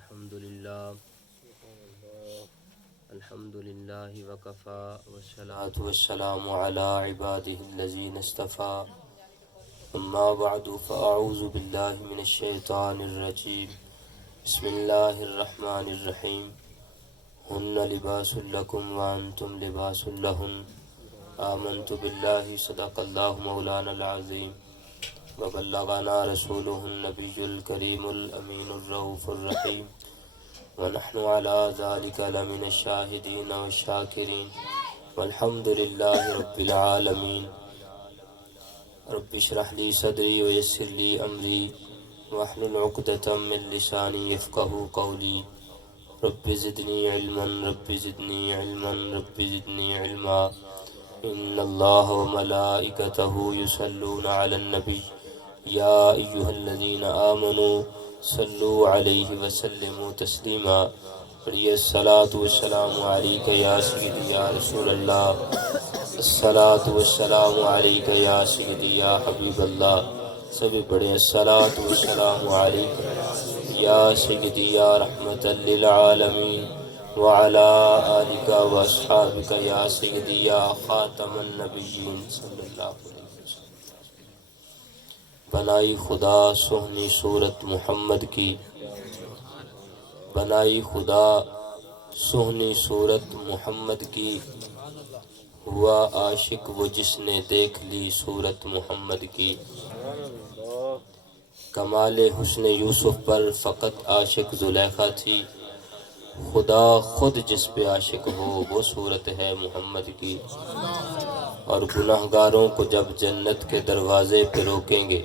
الحمد لله وكفى والصلاة والسلام على عباده الذين اصطفى أما بعد فأعوذ بالله من الشيطان الرجيم بسم الله الرحمن الرحيم هن لباس لكم وأنتم لباس لهن آمنت بالله صدق الله مولانا العظيم وبلغنا رسوله النبي الكريم الأمين الرؤوف الرحيم ونحن على ذلك لمن الشاهدين والشاكرين والحمد لله رب العالمين رب اشرح لي صدري ويسر لي أمري واحلل عقدة من لساني يفقهوا قولي رب زدني علما رب زدني علما رب زدني علما إن الله وملائكته يصلون على النبي يا أيها الذين آمنوا صلوا عليه وسلموا تسليما الصلاة والسلام عليك يا سيدي يا رسول الله الصلاة والسلام عليك يا سيدي يا حبيب الله سبھی بڑے الصلاة والسلام عليك يا سيدي يا رحمة للعالمين وعلى آلك وأصحابك يا سيدي يا خاتم النبيين صلی اللہ علیہ وسلم۔ بنائی خدا سہنی صورت محمد کی، بنائی خدا سہنی صورت محمد کی، ہوا عاشق وہ جس نے دیکھ لی صورت محمد کی۔ کمال حسن یوسف پر فقط عاشق زلیخا تھی، خدا خود جس پہ عاشق ہو وہ صورت ہے محمد کی۔ اور گناہگاروں کو جب جنت کے دروازے پہ روکیں گے،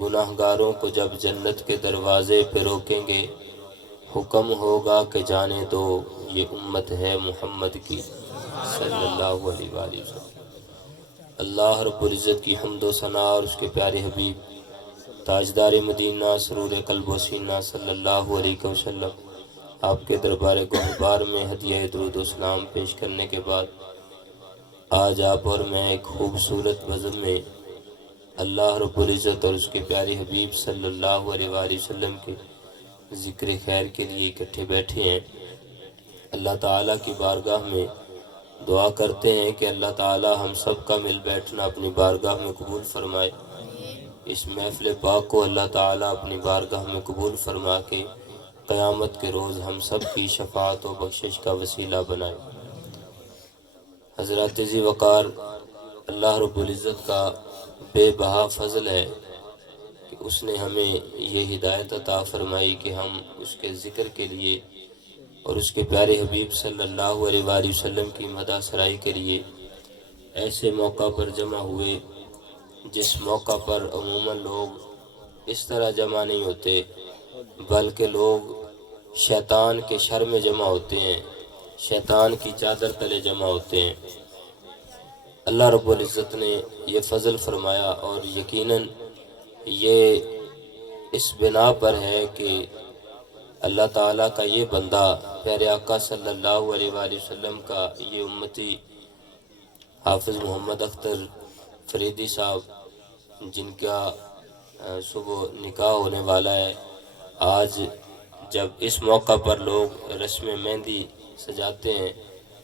گناہگاروں کو جب جنت کے دروازے پہ روکیں گے، حکم ہوگا کہ جانے دو یہ امت ہے محمد کی صلی اللہ علیہ وآلہ وسلم۔ اللہ رب العزت کی حمد و ثنا اور اس کے پیارے حبیب تاجدار مدینہ سرور قلب و سینہ صلی اللہ علیہ وسلم آپ کے دربار گہربار میں ہدیہ درود و سلام پیش کرنے کے بعد، آج آپ اور میں ایک خوبصورت بزم میں اللہ رب العزت اور اس کے پیارے حبیب صلی اللہ علیہ وآلہ وسلم کے ذکر خیر کے لیے اکٹھے بیٹھے ہیں۔ اللہ تعالیٰ کی بارگاہ میں دعا کرتے ہیں کہ اللہ تعالیٰ ہم سب کا مل بیٹھنا اپنی بارگاہ میں قبول فرمائے، اس محفل پاک کو اللہ تعالیٰ اپنی بارگاہ میں قبول فرما کے قیامت کے روز ہم سب کی شفاعت و بخشش کا وسیلہ بنائے۔ حضرات ذی وقار، اللہ رب العزت کا بے بہا فضل ہے کہ اس نے ہمیں یہ ہدایت عطا فرمائی کہ ہم اس کے ذکر کے لیے اور اس کے پیارے حبیب صلی اللہ علیہ وآلہ وسلم کی مدح سرائی کے لیے ایسے موقع پر جمع ہوئے جس موقع پر عموماً لوگ اس طرح جمع نہیں ہوتے، بلکہ لوگ شیطان کے شر میں جمع ہوتے ہیں، شیطان کی چادر تلے جمع ہوتے ہیں۔ اللہ رب العزت نے یہ فضل فرمایا اور یقیناً یہ اس بنا پر ہے کہ اللہ تعالیٰ کا یہ بندہ پیارے آقا صلی اللہ علیہ وآلہ وسلم کا یہ امتی حافظ محمد اختر فریدی صاحب جن کا صبح نکاح ہونے والا ہے، آج جب اس موقع پر لوگ رسم مہندی سجاتے ہیں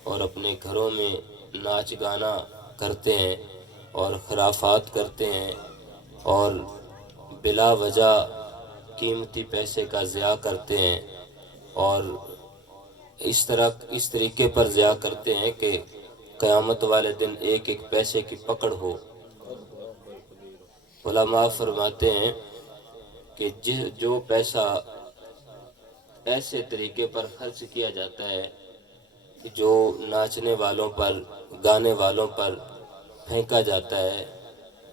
اور اپنے گھروں میں ناچ گانا کرتے ہیں اور خرافات کرتے ہیں اور بلا وجہ قیمتی پیسے کا ضیاع کرتے ہیں، اور اس طریقے پر ضیاع کرتے ہیں کہ قیامت والے دن ایک ایک پیسے کی پکڑ ہو۔ علماء فرماتے ہیں کہ جو پیسہ ایسے طریقے پر خرچ کیا جاتا ہے کہ جو ناچنے والوں پر، گانے والوں پر پھینکا جاتا ہے،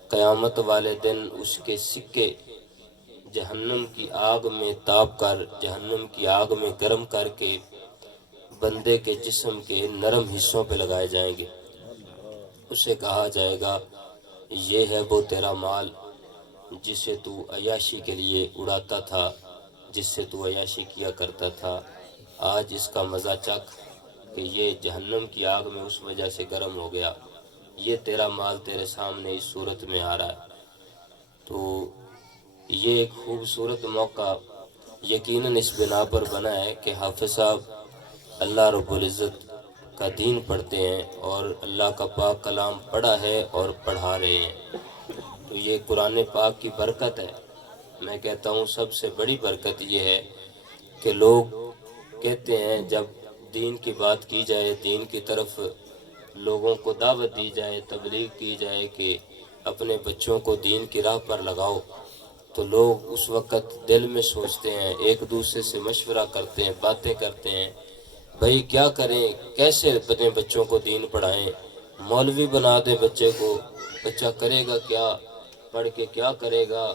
قیامت والے دن اس کے سکے جہنم کی آگ میں تاپ کر، جہنم کی آگ میں گرم کر کے بندے کے جسم کے نرم حصوں پہ لگائے جائیں گے۔ اسے کہا جائے گا یہ ہے وہ تیرا مال جسے تو عیاشی کے لیے اڑاتا تھا، جس سے تو عیاشی کیا کرتا تھا، آج اس کا مزہ چکھ کہ یہ جہنم کی آگ میں اس وجہ سے گرم ہو گیا، یہ تیرا مال تیرے سامنے اس صورت میں آ رہا ہے۔ تو یہ ایک خوبصورت موقع یقیناً اس بنا پر بنا ہے کہ حافظ صاحب اللہ رب العزت کا دین پڑھتے ہیں اور اللہ کا پاک کلام پڑھا ہے اور پڑھا رہے ہیں، تو یہ قرآن پاک کی برکت ہے۔ میں کہتا ہوں سب سے بڑی برکت یہ ہے کہ لوگ کہتے ہیں جب دین کی بات کی جائے، دین کی طرف لوگوں کو دعوت دی جائے، تبلیغ کی جائے کہ اپنے بچوں کو دین کی راہ پر لگاؤ، تو لوگ اس وقت دل میں سوچتے ہیں، ایک دوسرے سے مشورہ کرتے ہیں، باتیں کرتے ہیں، بھائی کیا کریں، کیسے اپنے بچوں کو دین پڑھائیں، مولوی بنا دیں بچے کو، بچہ کرے گا کیا، پڑھ کے کیا کرے گا،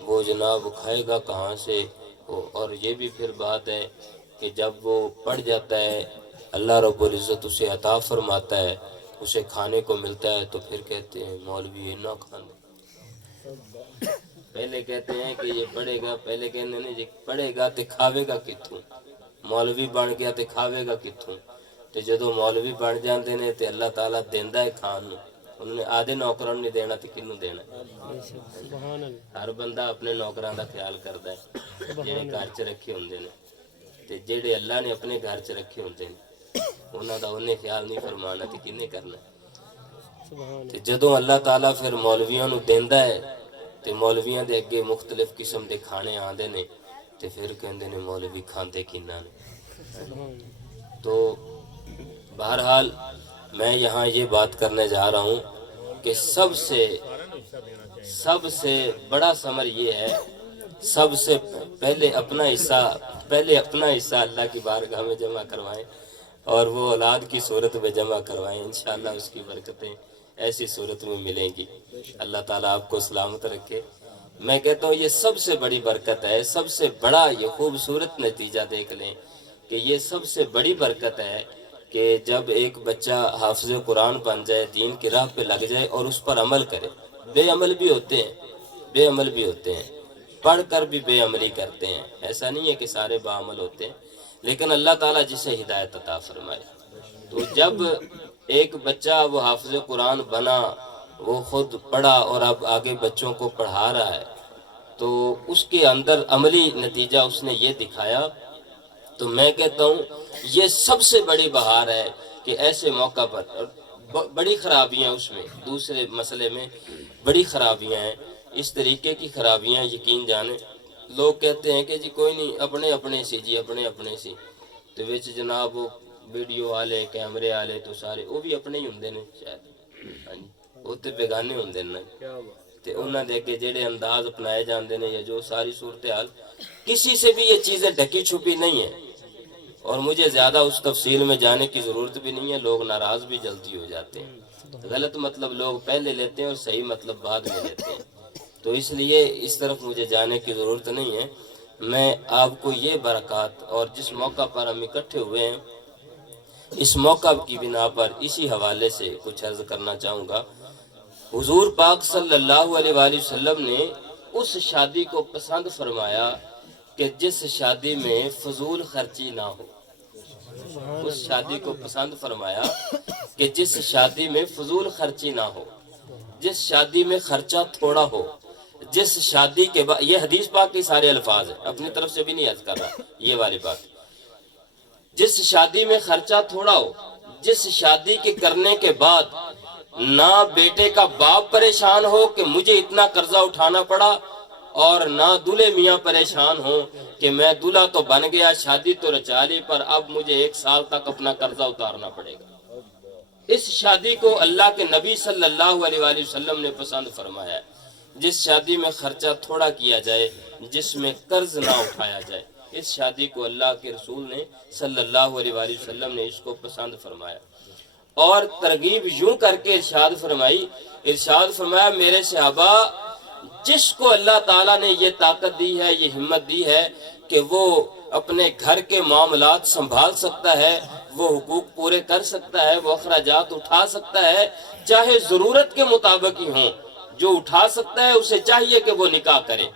وہ جناب کھائے گا کہاں سے۔ اور یہ بھی پھر بات ہے کہ جب وہ پڑھ جاتا ہے، اللہ رب العزت اسے عطا فرماتا ہے، اسے کھانے کو ملتا ہے، تو پھر کہتے ہیں مولوی یہ نہ کھانے۔ پہلے کہتے ہیں کہ یہ پڑھے گا، پہلے کہنے نہیں جی پڑھے گا تے کھاوے گا کتوں، مولوی بن گیا تے کھاوے گا کتوں۔ تے جدوں مولوی بن جاندے نے تے اللہ تعالیٰ دیندا ہے کھان نوں، انہوں نے آدھے نوکراں نہیں دینا تے کنوں دینا ہے؟ ہر بندہ اپنے نوکراں دا خیال کردا ہے جڑے گھر چ رکھے ہوندے نے، تے جڑے اللہ نے اپنے گھر چ رکھے ہوندے نے انہاں دا انہیں خیال نہیں فرمانا تے کنے کرنا ہے؟ تے جدوں اللہ تعالیٰ پھر مولویاں نوں دیندا ہے تے مولویاں دے اگے مختلف قسم دے کھانے آندے نے تے پھر کہندے نے مولوی کھاندے کیناں نے۔ تو بہرحال میں یہاں یہ بات کرنے جا رہا ہوں کہ سب سے بڑا ثمر یہ ہے، سب سے پہلے اپنا حصہ اللہ کی بارگاہ میں جمع کروائیں اور وہ اولاد کی صورت میں جمع کروائیں، انشاءاللہ اس کی برکتیں ایسی صورت میں ملیں گی۔ اللہ تعالیٰ آپ کو سلامت رکھے۔ میں کہتا ہوں یہ سب سے بڑی برکت ہے، سب سے بڑا یہ خوبصورت نتیجہ دیکھ لیں کہ یہ سب سے بڑی برکت ہے کہ جب ایک بچہ حافظ قرآن بن جائے، دین کی راہ پہ لگ جائے اور اس پر عمل کرے۔ بے عمل بھی ہوتے ہیں، پڑھ کر بھی بے عملی کرتے ہیں، ایسا نہیں ہے کہ سارے باعمل ہوتے ہیں، لیکن اللہ تعالیٰ جسے ہدایت عطا فرمائے۔ تو جب ایک بچہ وہ حافظ قرآن بنا، وہ خود پڑھا اور اب آگے بچوں کو پڑھا رہا ہے، تو اس کے اندر عملی نتیجہ اس نے یہ دکھایا، تو میں کہتا ہوں یہ سب سے بڑی بہار ہے کہ ایسے موقع پر بڑی خرابیاں اس میں، دوسرے مسئلے میں بڑی خرابیاں ہیں، اس طریقے کی خرابیاں یقین جانے لوگ کہتے ہیں کہ جی کوئی نہیں اپنے سی تو وچ جناب وہ ویڈیو والے کیمرے والے تو سارے وہ بھی اپنے ہی ہوندے نے شاید، ہاں جی وہ تے بیگانے ہوندے نے تے انہاں دے اگے جڑے انداز اپنائے جاندے نے یا جو ساری صورتحال، کسی سے بھی یہ چیزیں ڈھکی چھپی نہیں ہیں، اور مجھے زیادہ اس تفصیل میں جانے کی ضرورت بھی نہیں ہے، لوگ ناراض بھی جلدی ہو جاتے ہیں، غلط مطلب لوگ پہلے لیتے ہیں اور صحیح مطلب بعد میں لیتے ہیں، تو اس لیے اس طرف مجھے جانے کی ضرورت نہیں ہے۔ میں آپ کو یہ برکات اور جس موقع پر ہم اکٹھے ہوئے ہیں، اس موقع کی بنا پر اسی حوالے سے کچھ عرض کرنا چاہوں گا۔ حضور پاک صلی اللہ علیہ وآلہ وسلم نے اس شادی کو پسند فرمایا کہ جس شادی میں فضول خرچی نہ ہو، اس شادی کو پسند فرمایا کہ جس شادی میں فضول خرچی نہ ہو، جس شادی میں خرچہ تھوڑا ہو، جس شادی کے بعد، یہ حدیث پاک کے سارے الفاظ ہیں، اپنی طرف سے بھی نہیں عرض کر رہا یہ والی بات، جس شادی میں خرچہ تھوڑا ہو، جس شادی کے کرنے کے بعد نہ بیٹے کا باپ پریشان ہو کہ مجھے اتنا قرضہ اٹھانا پڑا، اور نہ دلہے میاں پریشان ہو کہ میں دلہا تو بن گیا، شادی تو رچا لی، پر اب مجھے 1 سال تک اپنا قرضہ اتارنا پڑے گا۔ اس شادی کو اللہ کے نبی صلی اللہ علیہ وآلہ وسلم نے پسند فرمایا ہے، جس شادی میں خرچہ تھوڑا کیا جائے، جس میں قرض نہ اٹھایا جائے، اس شادی کو اللہ کے رسول نے صلی اللہ علیہ وآلہ وسلم نے اس کو پسند فرمایا، اور ترغیب یوں کر کے ارشاد فرمایا میرے صحابہ، جس کو اللہ تعالیٰ نے یہ طاقت دی ہے، یہ ہمت دی ہے کہ وہ اپنے گھر کے معاملات سنبھال سکتا ہے، وہ حقوق پورے کر سکتا ہے، وہ اخراجات اٹھا سکتا ہے، چاہے ضرورت کے مطابق ہی ہوں، جو اٹھا سکتا ہے اسے چاہیے کہ وہ نکاح کرے،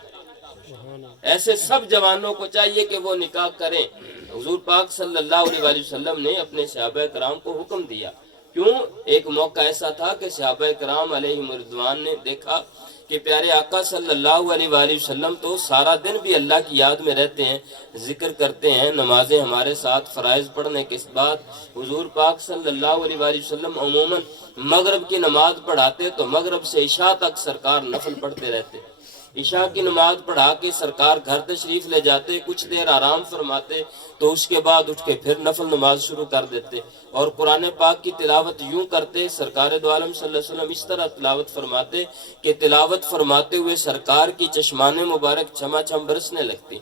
ایسے سب جوانوں کو چاہیے کہ وہ نکاح کریں۔ حضور پاک صلی اللہ علیہ وآلہ وسلم نے اپنے صحابہ کرام کو حکم دیا، کیوں؟ ایک موقع ایسا تھا کہ صحابہ کرام علیہم رضوان نے دیکھا کہ کہ پیارے آقا صلی اللہ علیہ وآلہ وسلم تو سارا دن بھی اللہ کی یاد میں رہتے ہیں، ذکر کرتے ہیں، نمازیں ہمارے ساتھ فرائض پڑھنے کے بعد حضور پاک صلی اللہ علیہ وآلہ وسلم عموماً مغرب کی نماز پڑھاتے تو مغرب سے عشاء تک سرکار نفل پڑھتے رہتے۔ عشاء کی نماز پڑھا کے سرکار گھر تشریف لے جاتے، کچھ دیر آرام فرماتے تو اس کے بعد اٹھ کے پھر نفل نماز شروع کر دیتے، اور قرآن پاک کی تلاوت یوں کرتے، سرکار دو عالم صلی اللہ علیہ وسلم اس طرح تلاوت فرماتے کہ تلاوت فرماتے ہوئے سرکار کی چشمان مبارک چھما چھم برسنے لگتی،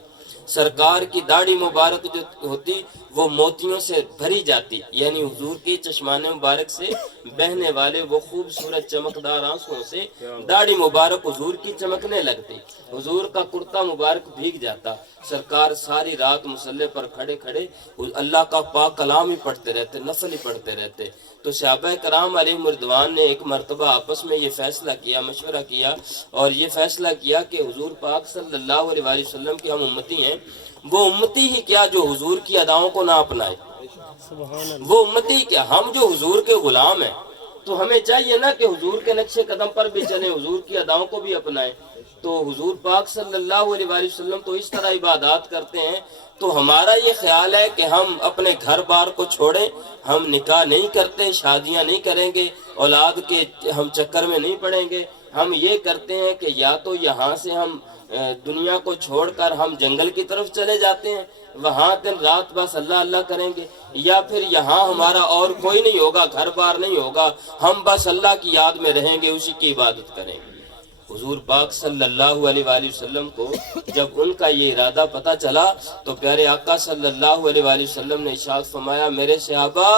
سرکار کی داڑھی مبارک جو ہوتی وہ موتیوں سے بھری جاتی، یعنی حضور کی چشمان مبارک سے بہنے والے وہ خوبصورت چمکدار آنسوؤں سے داڑھی مبارک حضور کی چمکنے لگتی، حضور کا کرتا مبارک بھیگ جاتا، سرکار ساری رات مصلی پر کھڑے کھڑے اللہ کا پاک کلام ہی پڑھتے رہتے، نفل ہی پڑھتے رہتے۔ تو صحابہ کرام علیہم رضوان نے ایک مرتبہ آپس میں یہ فیصلہ کیا، مشورہ کیا، اور یہ فیصلہ کیا کہ حضور پاک صلی اللہ علیہ وآلہ وسلم کے ہم امتی ہیں، وہ امتی ہی کیا جو حضور کی اداؤں کو نہ اپنائے، وہ امتی کیا، ہم جو حضور کے غلام ہیں تو ہمیں چاہیے نا کہ حضور کے نقش قدم پر بھی چلیں، حضور کی اداؤں کو بھی اپنائیں۔ تو حضور پاک صلی اللہ علیہ وآلہ وسلم تو اس طرح عبادات کرتے ہیں، تو ہمارا یہ خیال ہے کہ ہم اپنے گھر بار کو چھوڑیں، ہم نکاح نہیں کرتے، شادیاں نہیں کریں گے، اولاد کے ہم چکر میں نہیں پڑیں گے، ہم یہ کرتے ہیں کہ یا تو یہاں سے ہم دنیا کو چھوڑ کر ہم جنگل کی طرف چلے جاتے ہیں، وہاں دن رات بس اللہ اللہ کریں گے، یا پھر یہاں ہمارا اور کوئی نہیں ہوگا، گھر بار نہیں ہوگا، ہم بس اللہ کی یاد میں رہیں گے، اسی کی عبادت کریں گے۔ حضور پاک صلی اللہ علیہ وآلہ وسلم کو جب ان کا یہ ارادہ پتہ چلا تو پیارے آقا صلی اللہ علیہ وآلہ وسلم نے ارشاد فرمایا، میرے صحابہ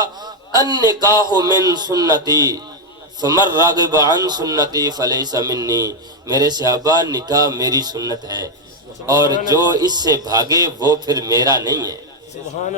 النکاح من سنتی فمن راغب عن سنتی فلیس منی، میرے صحابہ نکاح میری سنت ہے، اور جو اس سے بھاگے وہ پھر میرا نہیں ہے،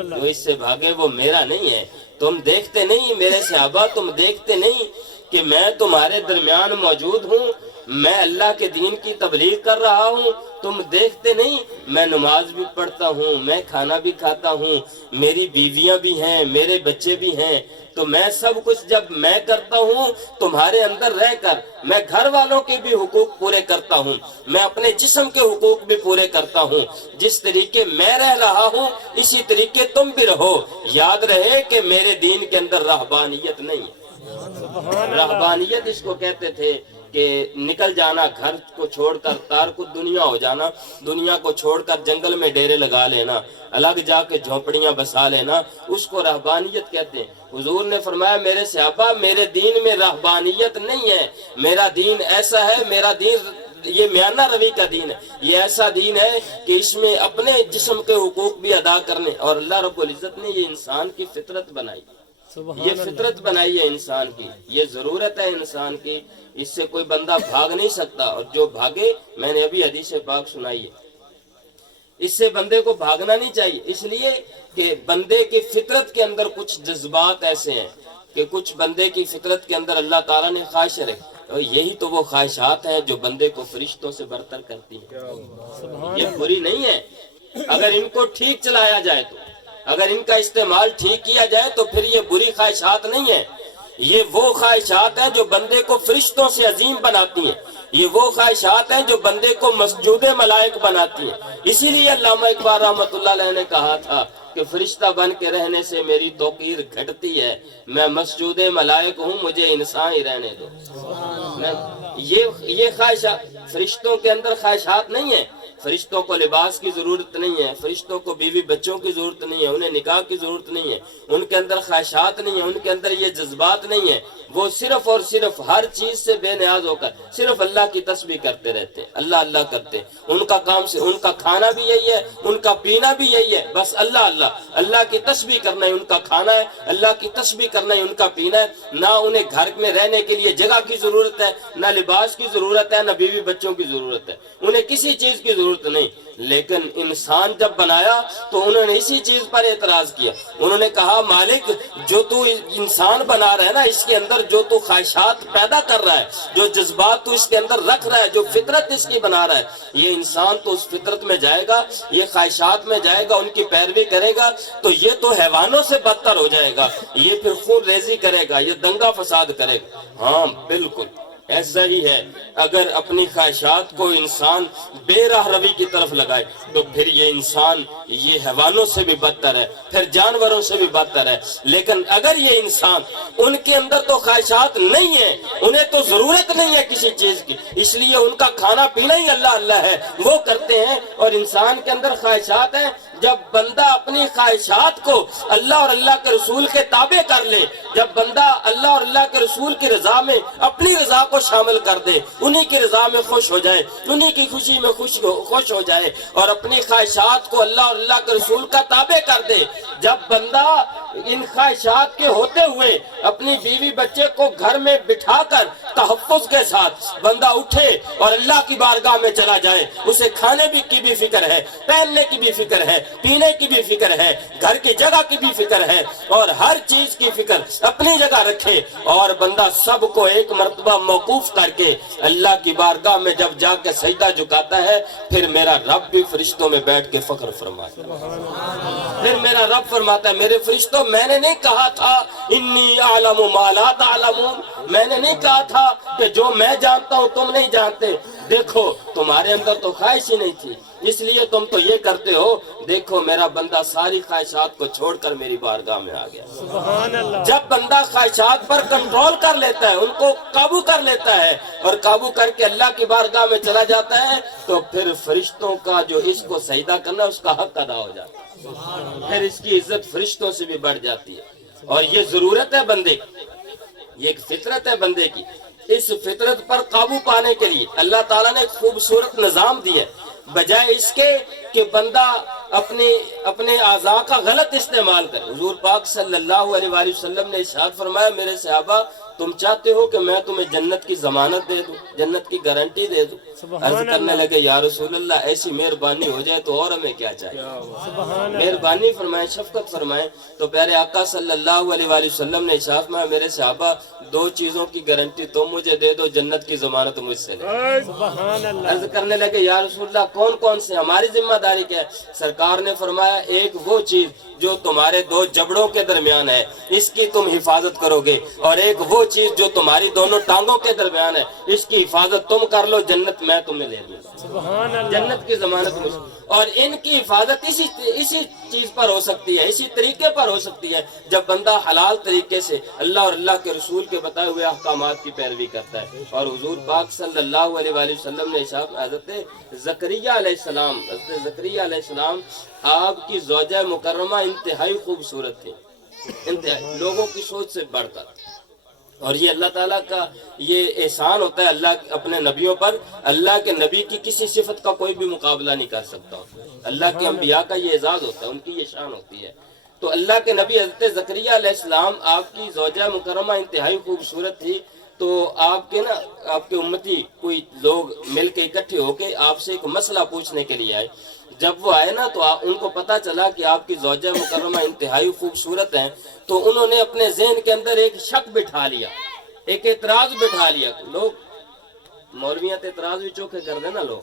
جو اس سے بھاگے وہ میرا نہیں ہے۔ تم دیکھتے نہیں میرے صحابہ، تم دیکھتے نہیں کہ میں تمہارے درمیان موجود ہوں، میں اللہ کے دین کی تبلیغ کر رہا ہوں، تم دیکھتے نہیں میں نماز بھی پڑھتا ہوں، میں کھانا بھی کھاتا ہوں، میری بیویاں بھی ہیں، میرے بچے بھی ہیں، تو میں سب کچھ جب میں کرتا ہوں تمہارے اندر رہ کر، میں گھر والوں کے بھی حقوق پورے کرتا ہوں، میں اپنے جسم کے حقوق بھی پورے کرتا ہوں، جس طریقے میں رہ رہا ہوں اسی طریقے تم بھی رہو۔ یاد رہے کہ میرے دین کے اندر رہبانیت نہیں ہے، رہبانیت اس کو کہتے تھے کہ نکل جانا، گھر کو چھوڑ کر تارک دنیا ہو جانا، دنیا کو چھوڑ کر جنگل میں ڈیرے لگا لینا، الگ جا کے جھونپڑیاں بسا لینا، اس کو رہبانیت کہتے ہیں۔ حضور نے فرمایا میرے صحابہ میرے دین میں رہبانیت نہیں ہے، میرا دین ایسا ہے، میرا دین یہ میانہ روی کا دین ہے، یہ ایسا دین ہے کہ اس میں اپنے جسم کے حقوق بھی ادا کرنے، اور اللہ رب العزت نے یہ انسان کی فطرت بنائی، یہ فطرت بنائی ہے انسان کی، یہ ضرورت ہے انسان کی، اس سے کوئی بندہ بھاگ نہیں سکتا، اور جو بھاگے، میں نے ابھی حدیث پاک سنائی ہے، اس سے بندے کو بھاگنا نہیں چاہیے، اس لیے کہ بندے کی فطرت کے اندر کچھ جذبات ایسے ہیں کہ کچھ بندے کی فطرت کے اندر اللہ تعالیٰ نے خواہش رکھی، اور یہی تو وہ خواہشات ہیں جو بندے کو فرشتوں سے برتر کرتی ہیں، یہ بری نہیں ہے، اگر ان کو ٹھیک چلایا جائے تو، اگر ان کا استعمال ٹھیک کیا جائے تو پھر یہ بری خواہشات نہیں ہیں، یہ وہ خواہشات ہیں جو بندے کو فرشتوں سے عظیم بناتی ہیں، یہ وہ خواہشات ہیں جو بندے کو مسجود ملائک بناتی ہیں۔ اسی لیے علامہ اقبال رحمۃ اللہ علیہ نے کہا تھا کہ فرشتہ بن کے رہنے سے میری توقیر گھٹتی ہے، میں مسجود ملائک ہوں، مجھے انسان ہی رہنے دو۔ یہ خواہشات فرشتوں کے اندر خواہشات نہیں ہیں، فرشتوں کو لباس کی ضرورت نہیں ہے، فرشتوں کو بیوی بچوں کی ضرورت نہیں ہے، انہیں نکاح کی ضرورت نہیں ہے، ان کے اندر خواہشات نہیں ہیں، ان کے اندر یہ جذبات نہیں ہیں، وہ صرف اور صرف ہر چیز سے بے نیاز ہو کر صرف اللہ کی تسبیح کرتے رہتے ہیں، اللہ اللہ کرتے ہیں، ان کا کام سے ان کا کھانا بھی یہی ہے، ان کا پینا بھی یہی ہے، بس اللہ اللہ، اللہ کی تسبیح کرنا ہے ان کا کھانا ہے، اللہ کی تسبیح کرنا ہے ان کا پینا ہے، نہ انہیں گھر میں رہنے کے لیے جگہ کی ضرورت ہے، نہ لباس کی ضرورت ہے، نہ بیوی بچوں کی ضرورت ہے، انہیں کسی چیز کی ضرورت نہیں۔ لیکن انسان جب بنایا تو انہوں نے اسی چیز پر اعتراض کیا، انہوں نے کہا مالک جو تو انسان بنا رہا ہے نا، اس کے اندر جو تو خواہشات پیدا کر رہا ہے، جو جذبات تو اس کے اندر رکھ رہا ہے، جو فطرت اس کی بنا رہا ہے، یہ انسان تو اس فطرت میں جائے گا، یہ خواہشات میں جائے گا، ان کی پیروی کرے گا تو یہ تو حیوانوں سے بدتر ہو جائے گا، یہ پھر خون ریزی کرے گا، یہ دنگا فساد کرے گا۔ ہاں بالکل، ایسا ہی ہے اگر اپنی خواہشات کو انسان بے راہ روی کی طرف لگائے تو پھر یہ انسان یہ حیوانوں سے بھی بدتر ہے، پھر جانوروں سے بھی بدتر ہے۔ لیکن اگر یہ انسان ان کے اندر تو خواہشات نہیں ہیں، انہیں تو ضرورت نہیں ہے کسی چیز کی، اس لیے ان کا کھانا پینا ہی اللہ اللہ ہے، وہ کرتے ہیں، اور انسان کے اندر خواہشات ہیں۔ جب بندہ اپنی خواہشات کو اللہ اور اللہ کے رسول کے تابع کر لے، جب بندہ اللہ اور اللہ کے رسول کی رضا میں اپنی رضا کو شامل کر دے، انہی کی رضا میں خوش ہو جائے، انہی کی خوشی میں خوش ہو جائے، اور اپنی خواہشات کو اللہ اور اللہ کے رسول کا تابع کر دے، جب بندہ ان خواہشات کے ہوتے ہوئے اپنی بیوی بچے کو گھر میں بٹھا کر تحفظ کے ساتھ بندہ اٹھے اور اللہ کی بارگاہ میں چلا جائے، اسے کھانے کی بھی فکر ہے، پہننے کی بھی فکر ہے، پینے کی بھی فکر ہے، گھر کی جگہ کی بھی فکر ہے، اور ہر چیز کی فکر اپنی جگہ رکھے، اور بندہ سب کو ایک مرتبہ موقوف کر کے اللہ کی بارگاہ میں جب جا کے سجدہ جھکاتا ہے، پھر میرا رب بھی فرشتوں میں بیٹھ کے فخر فرماتا ہے۔ پھر میرا رب فرماتا ہے میرے فرشتوں، میں نے نہیں کہا تھا انی اعلم ما لا تعلمون، میں نے نہیں کہا تھا کہ جو میں جانتا ہوں تم نہیں جانتے، دیکھو تمہارے اندر تو خواہش ہی نہیں تھی اس لیے تم تو یہ کرتے ہو، دیکھو میرا بندہ ساری خواہشات کو چھوڑ کر میری بارگاہ میں آ گیا۔ سبحان اللہ۔ جب بندہ خواہشات پر کنٹرول کر لیتا ہے، ان کو قابو کر لیتا ہے اور قابو کر کے اللہ کی بارگاہ میں چلا جاتا ہے، تو پھر فرشتوں کا جو اس کو سجدہ کرنا اس کا حق ادا ہو جاتا ہے، پھر اس کی عزت فرشتوں سے بھی بڑھ جاتی ہے۔ اور یہ ضرورت ہے بندے کی، یہ ایک فطرت ہے بندے کی، اس فطرت پر قابو پانے کے لیے اللہ تعالیٰ نے ایک خوبصورت نظام دیا ہے، بجائے اس کے کہ بندہ اپنے اعضاء کا غلط استعمال کرے۔ حضور پاک صلی اللہ علیہ وآلہ وسلم نے ارشاد فرمایا میرے صحابہ تم چاہتے ہو کہ میں تمہیں جنت کی ضمانت دے دوں، جنت کی گارنٹی دے دوں؟ عرض کرنے لگے یا رسول اللہ ایسی مہربانی ہو جائے تو اور ہمیں کیا چاہیے، مہربانی فرمائیں، شفقت فرمائیں۔ تو پیارے آقا صلی اللہ علیہ وآلہ وسلم نے ارشاد فرمایا میرے صحابہ دو چیزوں کی گارنٹی تم مجھے دے دو، جنت کی ضمانت مجھ سے لے۔ عرض کرنے لگے یا رسول اللہ کون کون سے، ہماری ذمہ داری کیا ہے؟ سرکار نے فرمایا ایک وہ چیز جو تمہارے دو جبڑوں کے درمیان ہے اس کی تم حفاظت کرو گے، اور ایک وہ چیز جو تمہاری دونوں ٹانگوں کے درمیان ہے اس کی حفاظت تم کر لو، جنت میں تمہیں دے دوں گا، جنت کی ضمانت مجھ۔ اور ان کی حفاظت اسی چیز پر ہو سکتی ہے، اسی طریقے پر ہو سکتی ہے جب بندہ حلال طریقے سے اللہ اور اللہ کے رسول کے بتائے ہوئے احکامات کی پیروی کرتا ہے۔ اور حضور پاک صلی اللہ علیہ وآلہ وسلم نے ارشاد، حضرت زکریا علیہ السلام آپ کی زوجہ مکرمہ انتہائی خوبصورت تھی، انتہائی لوگوں کی سوچ سے بڑھ کر، اور یہ اللہ تعالیٰ کا یہ احسان ہوتا ہے اللہ اپنے نبیوں پر، اللہ کے نبی کی کسی صفت کا کوئی بھی مقابلہ نہیں کر سکتا، اللہ کے انبیاء کا یہ اعزاز ہوتا ہے، ان کی یہ شان ہوتی ہے۔ تو اللہ کے نبی حضرت زکریا علیہ السلام آپ کی زوجہ مکرمہ انتہائی خوبصورت تھی، تو آپ کے امتی کوئی لوگ مل کے اکٹھے ہو کے آپ سے ایک مسئلہ پوچھنے کے لیے آئے۔ جب وہ آئے نا تو ان کو پتا چلا کہ آپ کی زوجہ مکرمہ انتہائی خوبصورت ہیں، تو انہوں نے اپنے ذہن کے اندر ایک شک بٹھا لیا، ایک اعتراض بٹھا لیا۔ لوگ مولویت اعتراض بھی چوکھے کر دیں نا لوگ،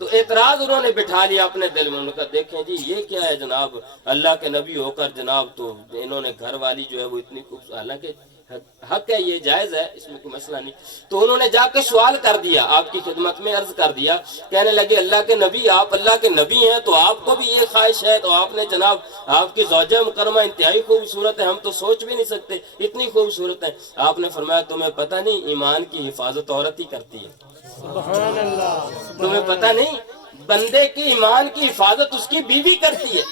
تو اعتراض انہوں نے بٹھا لیا اپنے دل میں۔ انہوں نے کہا دیکھیں جی یہ کیا ہے جناب، اللہ کے نبی ہو کر جناب تو انہوں نے گھر والی جو ہے وہ اتنی خوبصورت، حالانکہ حق ہے یہ جائز ہے اس میں کوئی مسئلہ نہیں، تو انہوں نے جا کے سوال کر دیا، آپ کی خدمت میں عرض کر دیا، کہنے لگے اللہ کے نبی آپ اللہ کے نبی ہیں تو آپ کو بھی یہ خواہش ہے، تو آپ نے جناب آپ کی زوجہ مکرمہ انتہائی خوبصورت ہے، ہم تو سوچ بھی نہیں سکتے اتنی خوبصورت ہے۔ آپ نے فرمایا تمہیں پتہ نہیں ایمان کی حفاظت عورت ہی کرتی ہے، سبحان اللہ، تمہیں پتہ نہیں بندے کی ایمان کی حفاظت اس کی بیوی کرتی ہے۔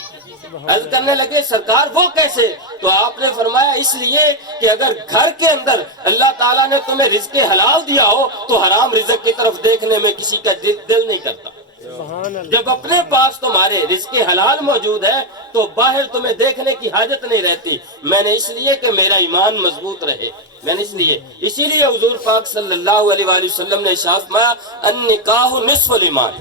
عرض کرنے لگے سرکار وہ کیسے؟ تو آپ نے فرمایا اس لیے کہ اگر گھر کے اندر اللہ تعالیٰ نے تمہیں رزق حلال دیا ہو تو حرام رزق کی طرف دیکھنے میں کسی کا دل نہیں کرتا، جب اپنے پاس تمہارے رزق حلال موجود ہے تو باہر تمہیں دیکھنے کی حاجت نہیں رہتی۔ میں نے اس لیے کہ میرا ایمان مضبوط رہے، میں نے اسی لیے حضور پاک صلی اللہ علیہ وآلہ وسلم نے ارشاد فرمایا النکاح نصف الایمان،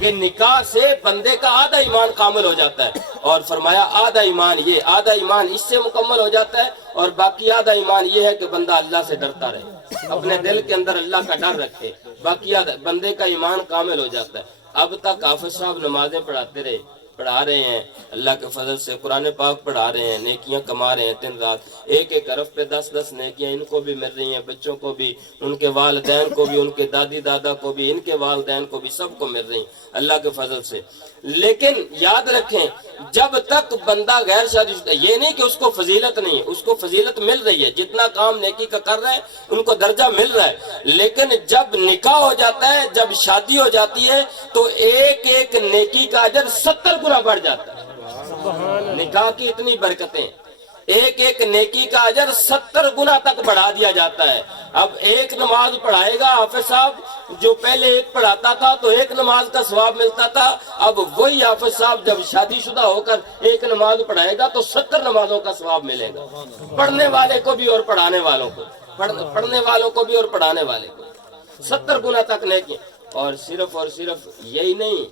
کہ نکاح سے بندے کا آدھا ایمان کامل ہو جاتا ہے، اور فرمایا آدھا ایمان اس سے مکمل ہو جاتا ہے، اور باقی آدھا ایمان یہ ہے کہ بندہ اللہ سے ڈرتا رہے، اپنے دل کے اندر اللہ کا ڈر رکھے، باقی بندے کا ایمان کامل ہو جاتا ہے۔ اب تک حافظ صاحب نمازیں پڑھاتے رہے، پڑھا رہے ہیں اللہ کے فضل سے، قرآن پاک پڑھا رہے ہیں، نیکیاں کما رہے ہیں دن رات، ایک ایک حرف پہ 10 نیکیاں ان کو بھی مل رہی ہیں، بچوں کو بھی، ان کے والدین کو بھی، ان کے دادی دادا کو بھی، ان کے والدین کو بھی، سب کو مل رہی ہیں اللہ کے فضل سے۔ لیکن یاد رکھیں جب تک بندہ غیر شادی شدہ، یہ نہیں کہ اس کو فضیلت نہیں ہے، اس کو فضیلت مل رہی ہے، جتنا کام نیکی کا کر رہا ہے ان کو درجہ مل رہا ہے، لیکن جب نکاح ہو جاتا ہے، جب شادی ہو جاتی ہے تو ایک ایک نیکی کا اجر 70 گنا بڑھ جاتا ہے۔ نکاح کی اتنی برکتیں، ایک ایک نیکی کا اجر 70 گنا تک بڑھا دیا جاتا ہے۔ اب ایک نماز پڑھائے گا حافظ صاحب، جو پہلے ایک پڑھاتا تھا تو ایک نماز کا ثواب ملتا تھا، اب وہی حافظ صاحب جب شادی شدہ ہو کر ایک نماز پڑھائے گا تو 70 نمازوں کا ثواب ملے گا، پڑھنے والے کو بھی اور پڑھانے والوں کو، پڑھنے والوں کو بھی اور پڑھانے والے کو، 70 گنا تک نیکی۔ اور صرف یہی نہیں،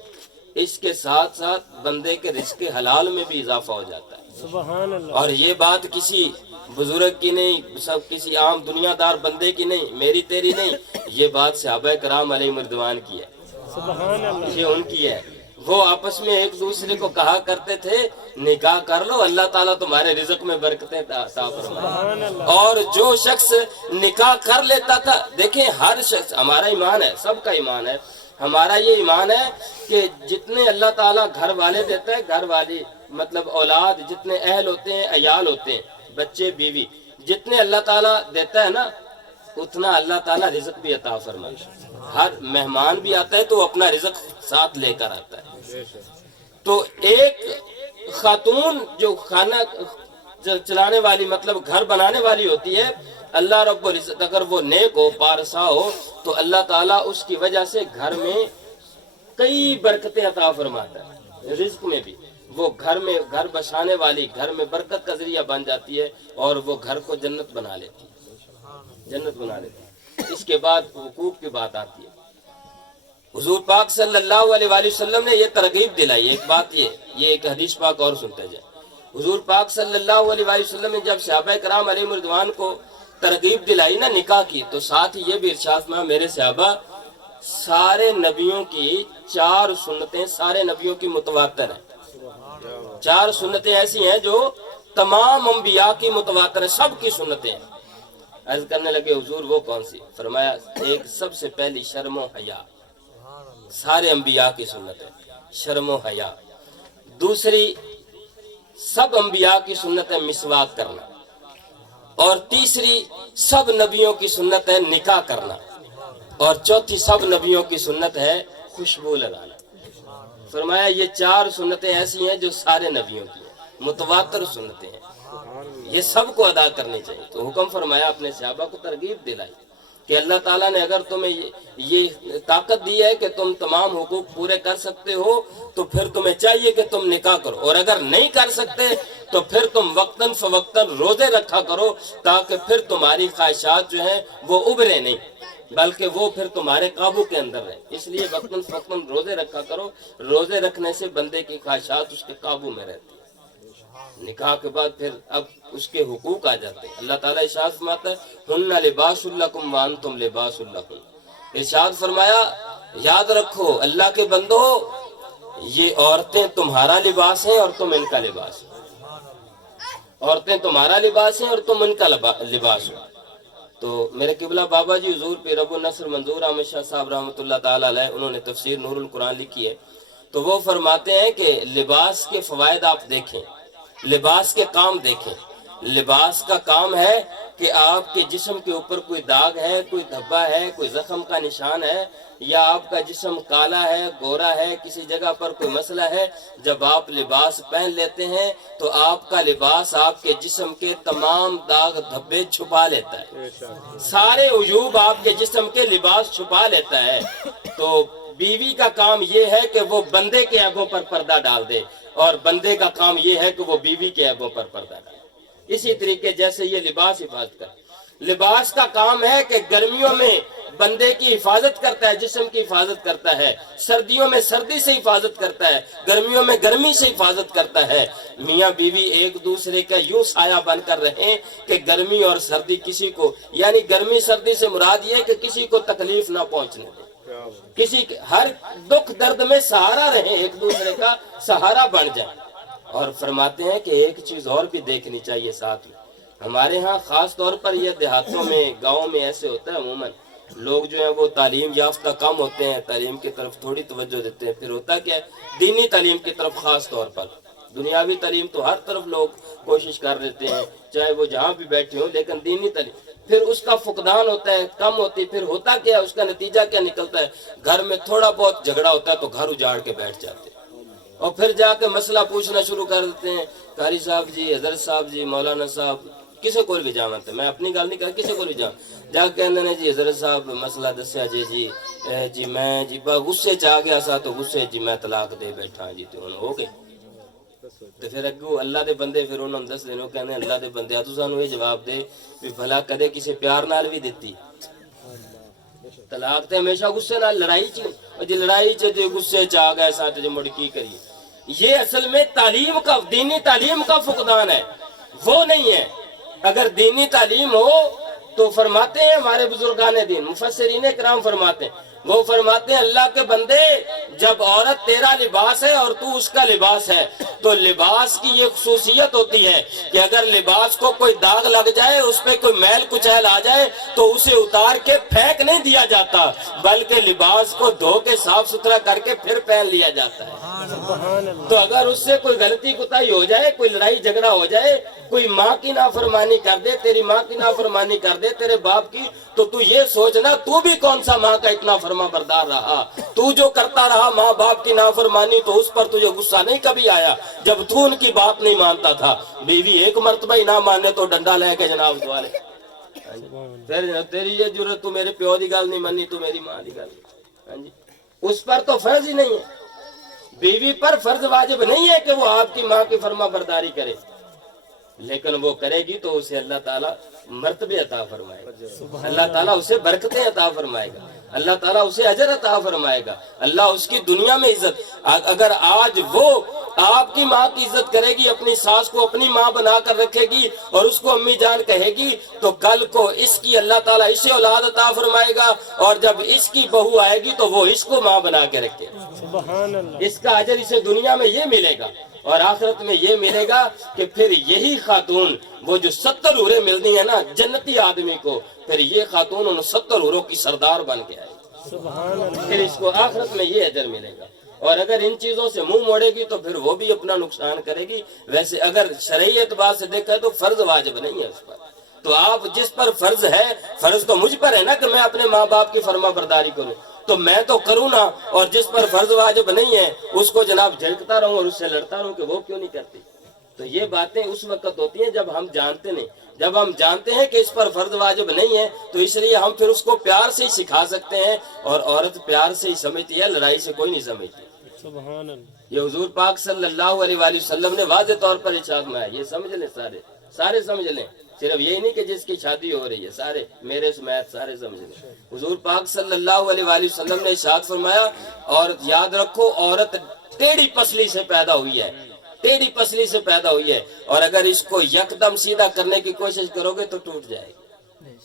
اس کے ساتھ ساتھ بندے کے رزق حلال میں بھی اضافہ ہو جاتا ہے۔ سبحان اللہ۔ اور یہ بات کسی بزرگ کی نہیں، سب کسی عام دنیا دار بندے کی نہیں، میری تیری نہیں، یہ بات صحابہ کرام علیہ رضوان کی ہے، سبحان اللہ۔ یہ ان کی ہے۔ وہ آپس میں ایک دوسرے کو کہا کرتے تھے نکاح کر لو، اللہ تعالیٰ تمہارے رزق میں برکتیں عطا فرمائے۔ اور جو شخص نکاح کر لیتا تھا، دیکھیں ہر شخص، ہمارا ایمان ہے، سب کا ایمان ہے، ہمارا یہ ایمان ہے کہ جتنے اللہ تعالیٰ گھر والے دیتا ہے، گھر والی مطلب اولاد، جتنے اہل ہوتے ہیں، عیال ہوتے ہیں، بچے بیوی، جتنے اللہ تعالیٰ دیتا ہے نا اتنا اللہ تعالیٰ رزق بھی عطا فرماتا ہے۔ ہر مہمان بھی آتا ہے تو وہ اپنا رزق ساتھ لے کر آتا ہے۔ تو ایک خاتون جو کھانا چلانے والی مطلب گھر بنانے والی ہوتی ہے، اللہ رب العزت اگر وہ نیک ہو، پارسا ہو، تو اللہ تعالیٰ اس کی وجہ سے گھر میں کئی برکتیں عطا فرماتا ہے، رزق میں بھی۔ وہ گھر میں گھر بسانے والی گھر میں برکت کا ذریعہ بن جاتی ہے اور وہ گھر کو جنت بنا لیتی ہے، جنت بنا لیتی ہے۔ اس کے بعد حقوق کی بات آتی ہے۔ حضور پاک صلی اللہ علیہ وآلہ وسلم نے یہ ترغیب دلائی، ایک بات یہ ایک حدیث پاک اور سنتے جائیں۔ حضور پاک صلی اللہ علیہ وآلہ وسلم نے جب صحابہ کرام علیہ رضوان کو ترغیب دلائی نا نکاح کی، تو ساتھ ہی یہ بھی ارشاد فرمایا میرے صحابہ سارے نبیوں کی 4 سنتیں سارے نبیوں کی متواتر ہیں، 4 سنتیں ایسی ہیں جو تمام انبیاء کی متواتر ہیں، سب کی سنتیں ہیں۔ عرض کرنے لگے حضور وہ کون سی؟ فرمایا ایک سب سے پہلی شرم و حیا، سارے انبیاء کی سنت ہے شرم و حیا۔ دوسری سب انبیاء کی سنت ہے مسواک کرنا، اور تیسری سب نبیوں کی سنت ہے نکاح کرنا، اور چوتھی سب نبیوں کی سنت ہے خوشبو لگانا۔ فرمایا یہ 4 سنتیں ایسی ہیں جو سارے نبیوں کی ہیں، متواتر سنتیں ہیں، یہ سب کو ادا کرنی چاہیے۔ تو حکم فرمایا اپنے صحابہ کو ترغیب دلائی کہ اللہ تعالیٰ نے اگر تمہیں یہ طاقت دی ہے کہ تم تمام حقوق پورے کر سکتے ہو تو پھر تمہیں چاہیے کہ تم نکاح کرو، اور اگر نہیں کر سکتے تو پھر تم وقتاً فوقتاً روزے رکھا کرو، تاکہ پھر تمہاری خواہشات جو ہیں وہ ابھرے نہیں بلکہ وہ پھر تمہارے قابو کے اندر رہے۔ اس لیے وقتاً فوقتاً روزے رکھا کرو، روزے رکھنے سے بندے کی خواہشات اس کے قابو میں رہتی ہیں۔ نکاح کے بعد پھر اب اس کے حقوق آ جاتے ہیں۔ اللہ تعالیٰ ارشاد فرماتا ہے ہن لباس لکم وانتم لباس لہن۔ ارشاد فرمایا یاد رکھو اللہ کے بندو، یہ عورتیں تمہارا لباس ہیں اور تم ان کا لباس ہو، عورتیں تمہارا لباس ہیں اور تم ان کا لباس ہو۔ تو میرے قبلہ بابا جی حضور پیر ابو نصر منظور احمد شاہ صاحب رحمۃ اللہ تعالیٰ علیہ، انہوں نے تفسیر نور القرآن لکھی ہے، تو وہ فرماتے ہیں کہ لباس کے فوائد آپ دیکھیں، لباس کے کام دیکھیں۔ لباس کا کام ہے کہ آپ کے جسم کے اوپر کوئی داغ ہے، کوئی دھبا ہے، کوئی زخم کا نشان ہے، یا آپ کا جسم کالا ہے، گورا ہے، کسی جگہ پر کوئی مسئلہ ہے، جب آپ لباس پہن لیتے ہیں تو آپ کا لباس آپ کے جسم کے تمام داغ دھبے چھپا لیتا ہے، سارے عیوب آپ کے جسم کے لباس چھپا لیتا ہے۔ تو بیوی کا کام یہ ہے کہ وہ بندے کے عیبوں پر پردہ ڈال دے، اور بندے کا کام یہ ہے کہ وہ بیوی کے عیبوں پر پردہ ڈالے۔ اسی طریقے جیسے یہ لباس حفاظت کرتا ہے، لباس کا کام ہے کہ گرمیوں میں بندے کی حفاظت کرتا ہے، جسم کی حفاظت کرتا ہے، سردیوں میں سردی سے حفاظت کرتا ہے، گرمیوں میں گرمی سے حفاظت کرتا ہے۔ میاں بیوی ایک دوسرے کا یوں سایہ بن کر رہیں کہ گرمی اور سردی کسی کو، یعنی گرمی سردی سے مراد یہ ہے کہ کسی کو تکلیف نہ پہنچنے دے، کسی ہر دکھ درد میں سہارا رہیں، ایک دوسرے کا سہارا بن جائیں. اور فرماتے ہیں کہ ایک چیز اور بھی دیکھنی چاہیے ساتھ میں. ہمارے ہاں خاص طور پر یہ دیہاتوں میں گاؤں میں ایسے ہوتا ہے، عموماً لوگ جو ہیں وہ تعلیم یافتہ کم ہوتے ہیں، تعلیم کی طرف تھوڑی توجہ دیتے ہیں. پھر ہوتا کیا ہے، دینی تعلیم کی طرف خاص طور پر. دنیاوی تعلیم تو ہر طرف لوگ کوشش کر لیتے ہیں، چاہے وہ جہاں بھی بیٹھے ہوں، لیکن دینی تعلیم پھر اس کا فقدان ہوتا ہے، کم ہوتی. پھر ہوتا کیا ہے، اس کا نتیجہ کیا نکلتا ہے، گھر میں تھوڑا بہت جھگڑا ہوتا ہے تو گھر اجاڑ کے بیٹھ جاتے ہیں، اور پھر جا کے مسئلہ پوچھنا شروع کر دیتے ہیں. قاری صاحب جی، حضرت صاحب جی، مولانا صاحب، کسی کو بھی جامت ہے، میں اپنی گل نہیں کر، کسی کو بھی جام جا کے کہتے ہیں جی حضرت صاحب مسئلہ دسیا جی میں جی غصے چ آ گیا سا تو غصے جی میں طلاق دے بیٹھا جی. تو ہو گئی تو پھر اگو اللہ دے بندے پھر انہوں نے دس دن کہنے اللہ دے بندے تو سانو یہ جواب دے بھی بھلا کدے کسی پیار نال بھی دیتی؟ طلاق تے ہمیشہ غصے نال، لڑائی چ جی لڑائی چ غصے چ آ گئے سا تو مڑ کی کریے. یہ اصل میں تعلیم کا، دینی تعلیم کا فقدان ہے، وہ نہیں ہے. اگر دینی تعلیم ہو تو فرماتے ہیں ہمارے بزرگان دین مفسرین کرام فرماتے ہیں، وہ فرماتے ہیں اللہ کے بندے جب عورت تیرا لباس ہے اور تو اس کا لباس ہے تو لباس کی یہ خصوصیت ہوتی ہے کہ اگر لباس کو کوئی داغ لگ جائے، اس پہ کوئی میل کچیل آ جائے تو اسے اتار کے پھینک نہیں دیا جاتا، بلکہ لباس کو دھو کے صاف ستھرا کر کے پھر پہن لیا جاتا ہے. تو اگر اس سے کوئی غلطی کوتاہی ہو جائے، کوئی لڑائی جھگڑا ہو جائے، کوئی ماں کی نافرمانی کر دے، تیری ماں کی نافرمانی کر دے، تیرے باپ کی، تو تو یہ سوچنا تو بھی کون سا ماں کا اتنا فرما بردار رہا. تو جو کرتا رہا ماں باپ کی نافرمانی تو اس پر تجھے غصہ نہیں کبھی آیا جب تو ان کی بات نہیں مانتا تھا. بیوی ایک مرتبہ ہی نہ مانے تو ڈنڈا لے کے جناب دوالے پھر تیری یہ ضرورت، تو میرے پیو دی گل نہیں منی، تو میری ماں دی گل. ہاں جی، اس پر تو فرض ہی نہیں ہے. بیوی پر فرض واجب نہیں ہے کہ وہ آپ کی ماں کی فرما برداری کرے، لیکن وہ کرے گی تو اسے اللہ تعالیٰ مرتبے عطا فرمائے گا، اللہ تعالیٰ اسے برکتیں عطا فرمائے گا، اللہ تعالیٰ اسے اجر عطا فرمائے گا، اللہ اس کی دنیا میں عزت. اگر آج وہ آپ کی ماں کی عزت کرے گی، اپنی ساس کو اپنی ماں بنا کر رکھے گی اور اس کو امی جان کہے گی، تو کل کو اس کی اللہ تعالیٰ اسے اولاد عطا فرمائے گا، اور جب اس کی بہو آئے گی تو وہ اس کو ماں بنا کے رکھے گا. سبحان اللہ. اس کا اجر اسے دنیا میں یہ ملے گا اور آخرت میں یہ ملے گا کہ پھر یہی خاتون، وہ جو 70 حوریں ملتی ہیں نا جنتی آدمی کو، پھر یہ خاتون ان 70 حوروں کی سردار بن کے آئے گی. سبحان اللہ. پھر اس کو آخرت میں یہ اجر ملے گا. اور اگر ان چیزوں سے منہ موڑے گی تو پھر وہ بھی اپنا نقصان کرے گی. ویسے اگر شرعی اعتبار سے دیکھا تو فرض واجب نہیں ہے اس پر. تو آپ جس پر فرض ہے، فرض تو مجھ پر ہے نا کہ میں اپنے ماں باپ کی فرما برداری کروں، تو میں تو کروں نا. اور جس پر فرض واجب نہیں ہے اس کو جناب جھڑکتا رہوں اور اس سے لڑتا رہوں کہ وہ کیوں نہیں کرتی. تو یہ باتیں اس وقت ہوتی ہیں جب ہم جانتے نہیں. جب ہم جانتے ہیں کہ اس پر فرض واجب نہیں ہے تو اس لیے ہم پھر اس کو پیار سے ہی سکھا سکتے ہیں، اور عورت پیار سے ہی سمجھتی ہے، لڑائی سے کوئی نہیں سمجھتی. سبحان اللہ. یہ حضور پاک صلی اللہ علیہ وآلہ وسلم نے واضح طور پر ارشاد میں ہے، یہ سمجھ لیں، سارے سمجھ لیں. صرف یہی نہیں کہ جس کی شادی ہو رہی ہے، سارے میرے سمیت سارے سمجھ لیں. حضور پاک صلی اللہ علیہ وآلہ وسلم نے ارشاد فرمایا، اور یاد رکھو عورت ٹیڑھی پسلی سے پیدا ہوئی ہے، ٹیڑھی پسلی سے پیدا ہوئی ہے، اور اگر اس کو یکدم سیدھا کرنے کی کوشش کرو گے تو ٹوٹ جائے گی.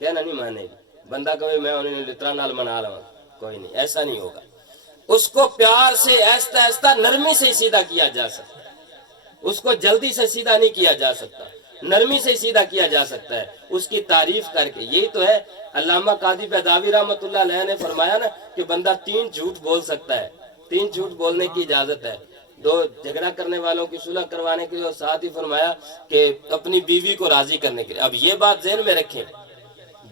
کہنا نہیں مانے گی. بندہ کہے میں انہیں لطرا نال منا لوں، کوئی نہیں، ایسا نہیں ہوگا. اس کو پیار سے ایستا ایستا نرمی سے سیدھا کیا جا سکتا ہے. اس کو جلدی سے سیدھا نہیں کیا جا سکتا، نرمی سے سیدھا کیا جا سکتا ہے، اس کی تعریف کر کے. یہی تو ہے علامہ قاضی بیضاوی رحمۃ اللہ علیہ نے فرمایا نا کہ بندہ 3 جھوٹ بول سکتا ہے، 3 جھوٹ بولنے کی اجازت ہے. 2 جھگڑا کرنے والوں کی صلح کروانے کے لیے، اور ساتھ ہی فرمایا کہ اپنی بیوی کو راضی کرنے کے لیے. اب یہ بات ذہن میں رکھیں،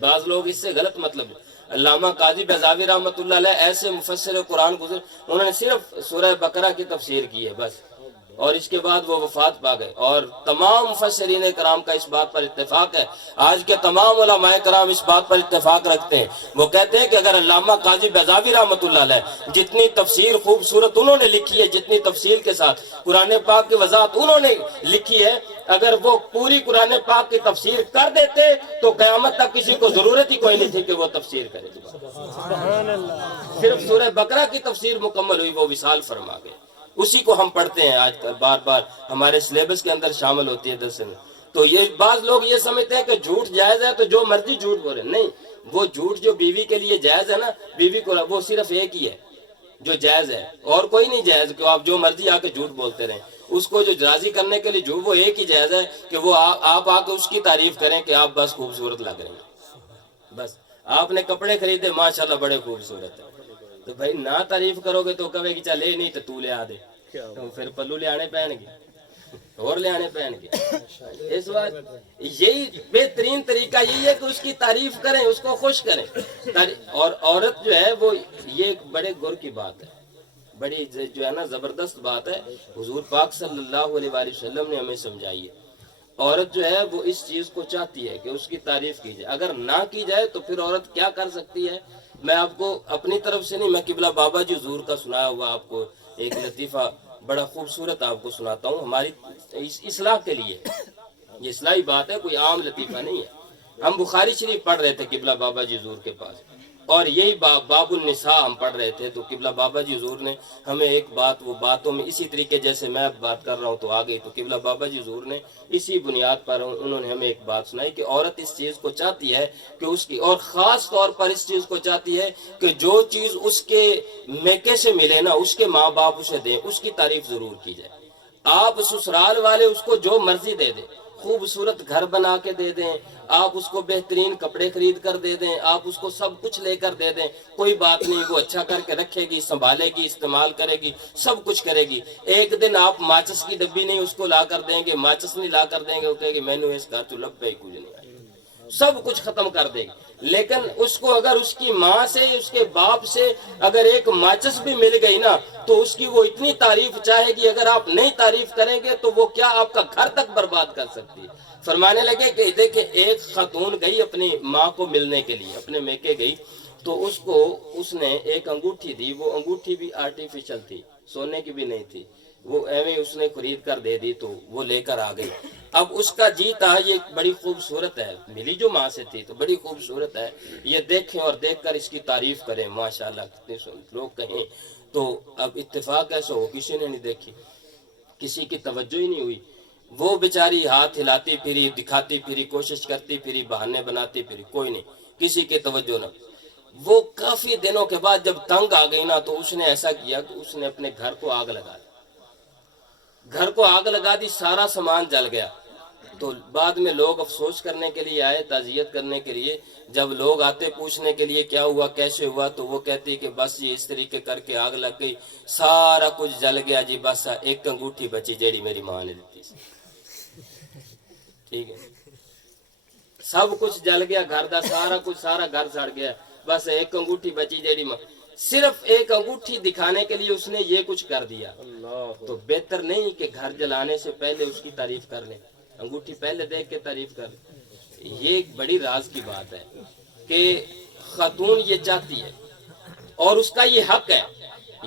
بعض لوگ اس سے غلط مطلب. علامہ قاضی بیضاوی رحمۃ اللہ علیہ ایسے مفسر قرآن گزر، انہوں نے صرف سورہ بقرہ کی تفسیر کی ہے بس، اور اس کے بعد وہ وفات پا گئے. اور تمام مفسرین کرام کا اس بات پر اتفاق ہے، آج کے تمام علماء کرام اس بات پر اتفاق رکھتے ہیں. وہ کہتے ہیں کہ اگر علامہ قاضی بیضاوی رحمۃ اللہ علیہ جتنی تفسیر خوبصورت انہوں نے لکھی ہے، جتنی تفصیل کے ساتھ قرآن پاک کی وضاحت انہوں نے لکھی ہے، اگر وہ پوری قرآن پاک کی تفسیر کر دیتے تو قیامت تک کسی کو ضرورت ہی کوئی نہیں تھی کہ وہ تفسیر کرے. سبحان اللہ. صرف سورہ بقرہ کی تفسیر مکمل ہوئی، وہ وصال فرما گئے. اسی کو ہم پڑھتے ہیں آج کل، بار بار ہمارے سلیبس کے اندر شامل ہوتی ہے درس میں. تو یہ بعض لوگ یہ سمجھتے ہیں کہ جھوٹ جائز ہے تو جو مرضی جھوٹ بولے. نہیں، وہ جھوٹ جو بیوی کے لیے جائز ہے نا، بیوی کو وہ صرف ایک ہی ہے جو جائز ہے، اور کوئی نہیں جائز کہ آپ جو مرضی آ کے جھوٹ بولتے رہیں. اس کو جو راضی کرنے کے لیے جھوٹ، وہ ایک ہی جائز ہے کہ وہ آپ آ کے اس کی تعریف کریں کہ آپ بس خوبصورت لگ رہے ہیں. بس آپ نے کپڑے خریدے ماشاءاللہ بڑے خوبصورت ہیں، تو بھائی نہ تعریف کرو گے تو کہے گی چل اے نہیں تو لے آ دے، تو پھر پلو لے آنے پہن گے اور لے آنے پہن کے. اس وقت یہی بہترین طریقہ یہی ہے کہ اس کی تعریف کریں، اس کو خوش کریں. اور عورت جو ہے وہ یہ ایک بڑے غور کی بات ہے، بڑی جو ہے نا زبردست بات ہے، حضور پاک صلی اللہ علیہ وآلہ وسلم نے ہمیں سمجھائی ہے. عورت جو ہے وہ اس چیز کو چاہتی ہے کہ اس کی تعریف کی جائے. اگر نہ کی جائے تو پھر عورت کیا کر سکتی ہے؟ میں آپ کو اپنی طرف سے نہیں، میں قبلہ بابا جی حضور کا سنایا ہوا آپ کو ایک لطیفہ بڑا خوبصورت آپ کو سناتا ہوں، ہماری اصلاح کے لیے. یہ اصلاحی بات ہے، کوئی عام لطیفہ نہیں ہے. ہم بخاری شریف پڑھ رہے تھے قبلہ بابا جی حضور کے پاس، اور یہی باب النساء ہم پڑھ رہے تھے، تو قبلہ بابا جی حضور نے ہمیں ایک بات، وہ باتوں میں اسی طریقے جیسے میں بات کر رہا ہوں تو آ گئی، تو قبلہ بابا جی حضور نے اسی بنیاد پر انہوں نے ہمیں ایک بات سنائی کہ عورت اس چیز کو چاہتی ہے کہ اس کی، اور خاص طور پر اس چیز کو چاہتی ہے کہ جو چیز اس کے میکے سے ملے نا، اس کے ماں باپ اسے دیں، اس کی تعریف ضرور کی جائے. آپ سسرال والے اس کو جو مرضی دے دیں، خوبصورت گھر بنا کے دے دیں، آپ اس کو بہترین کپڑے خرید کر دے دیں، آپ اس کو سب کچھ لے کر دے دیں، کوئی بات نہیں، وہ اچھا کر کے رکھے گی، سنبھالے گی، استعمال کرے گی، سب کچھ کرے گی. ایک دن آپ ماچس کی ڈبی نہیں اس کو لا کر دیں گے، ماچس نہیں لا کر دیں گے، وہ کہے گی میں نے اس گھر تو لب پہ ہی کچھ نہیں آئی، سب کچھ ختم کر دے گی. لیکن اس کو اگر اس کی ماں سے، اس کے باپ سے اگر ایک ماچس بھی مل گئی نا، تو اس کی وہ اتنی تعریف چاہے گی، اگر آپ نہیں تعریف کریں گے تو وہ کیا آپ کا گھر تک برباد کر سکتی ہے. فرمانے لگے کہ دیکھیں ایک خاتون گئی اپنی ماں کو ملنے کے لیے، اپنے میکے گئی، تو اس کو اس نے ایک انگوٹھی دی. وہ انگوٹھی بھی آرٹیفیشل تھی، سونے کی بھی نہیں تھی، وہ ایویں اس نے خرید کر دے دی، تو وہ لے کر آ گئی. اب اس کا جی تھا یہ بڑی خوبصورت ہے، ملی جو ماں سے تھی تو بڑی خوبصورت ہے، یہ دیکھیں اور دیکھ کر اس کی تعریف کریں، ماشاءاللہ کتنے لوگ کہیں. تو اب اتفاق ایسا ہو کسی نے نہیں دیکھی، کسی کی توجہ ہی نہیں ہوئی. وہ بیچاری ہاتھ ہلاتی پھری، دکھاتی پھری، کوشش کرتی پھری، بہانے بناتی پھری، کوئی نہیں، کسی کی توجہ نہ. وہ کافی دنوں کے بعد جب تنگ آ گئی نا، تو اس نے ایسا کیا کہ اس نے اپنے گھر کو آگ لگا دی. گھر کو آگ لگا دی، سارا سامان جل گیا. تو بعد میں لوگ افسوس کرنے کے لیے آئے، تعزیت کرنے کے لیے. جب لوگ آتے پوچھنے کے لیے کیا ہوا، کیسے ہوا، تو وہ کہتی کہ بس یہ اس طریقے کر کے آگ لگ گئی، سارا کچھ جل گیا جی، بس ایک انگوٹھی بچی جیڑی میری ماں نے دیتی. ٹھیک ہے، سب کچھ جل گیا، گھر دا سارا کچھ، سارا گھر سڑ گیا، بس ایک انگوٹھی بچی جیڑی ماں. صرف ایک انگوٹھی دکھانے کے لیے اس نے یہ کچھ کر دیا. تو بہتر نہیں کہ گھر جلانے سے پہلے اس کی تعریف کر لیں، انگوٹھی پہلے دیکھ کے تعریف کر لیں. یہ ایک بڑی راز کی بات ہے کہ خاتون یہ چاہتی ہے، اور اس کا یہ حق ہے.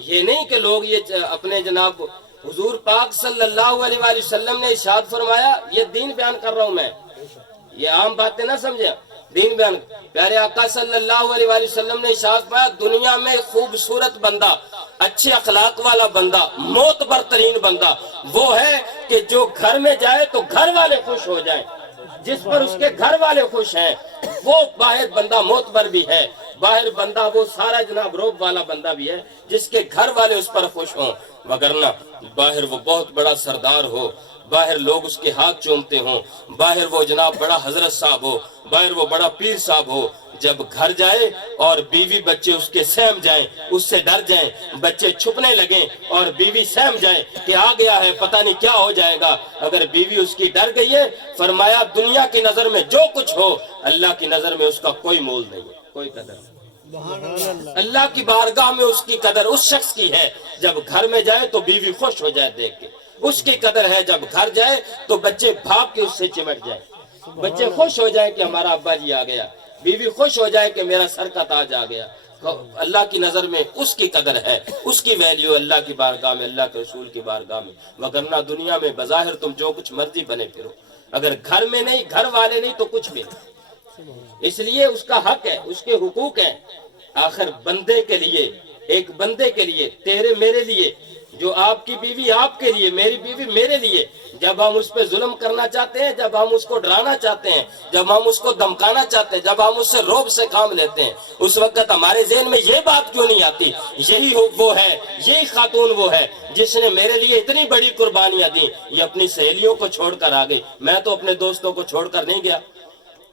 یہ نہیں کہ لوگ یہ اپنے جناب حضور پاک صلی اللہ علیہ وآلہ وسلم نے ارشاد فرمایا، یہ دین بیان کر رہا ہوں میں، یہ عام باتیں نہ سمجھیں، دین بیان. پیارے آقا صلی اللہ علیہ وآلہ وسلم نے ارشاد فرمایا، دنیا میں خوبصورت بندہ، اچھے اخلاق والا بندہ، معتبر ترین بندہ وہ ہے کہ جو گھر میں جائے تو گھر والے خوش ہو جائیں، جس پر اس کے گھر والے خوش ہیں. وہ باہر بندہ معتبر بھی ہے، باہر بندہ وہ سارا جناب روب والا بندہ بھی ہے جس کے گھر والے اس پر خوش ہوں. وگرنہ باہر وہ بہت بڑا سردار ہو، باہر لوگ اس کے ہاتھ چومتے ہوں، باہر وہ جناب بڑا حضرت صاحب ہو، باہر وہ بڑا پیر صاحب ہو، جب گھر جائے اور بیوی بچے اس کے سہم جائیں، اس سے ڈر جائیں، بچے چھپنے لگیں اور بیوی سہم جائیں کہ آ گیا ہے پتہ نہیں کیا ہو جائے گا. اگر بیوی اس کی ڈر گئی ہے، فرمایا دنیا کی نظر میں جو کچھ ہو، اللہ کی نظر میں اس کا کوئی مول نہیں، کوئی قدر نہیں. اللہ کی بارگاہ میں اس کی قدر اس شخص کی ہے جب گھر میں جائے تو بیوی خوش ہو جائے دیکھ کے، اس کی قدر ہے جب گھر جائے تو بچے بھاگ کے اس سے چمٹ جائیں، بچے خوش ہو جائیں کہ ہمارا ابا جی آ گیا، بیوی خوش ہو جائے کہ میرا سر کا تاج آ گیا. اللہ کی نظر میں اس کی قدر ہے، اس کی ویلیو اللہ کی بارگاہ میں، اللہ کے رسول کی بارگاہ میں. وگرنہ دنیا میں بظاہر تم جو کچھ مرضی بنے پھرو، اگر گھر میں نہیں، گھر والے نہیں تو کچھ بھی نہیں. اس لیے اس کا حق ہے، اس کے حقوق ہیں. آخر بندے کے لیے، ایک بندے کے لیے، تیرے میرے لیے جو آپ کی بیوی آپ کے لیے، میری بیوی میرے لیے، جب ہم اس پہ ظلم کرنا چاہتے ہیں، جب ہم اس کو ڈرانا چاہتے ہیں، جب ہم اس کو دمکانا چاہتے ہیں، جب ہم اس سے رعب سے کام لیتے ہیں، اس وقت ہمارے ذہن میں یہ بات کیوں نہیں آتی یہی وہ ہے، یہی خاتون وہ ہے جس نے میرے لیے اتنی بڑی قربانیاں دیں۔ یہ اپنی سہیلیوں کو چھوڑ کر آ گئی، میں تو اپنے دوستوں کو چھوڑ کر نہیں گیا،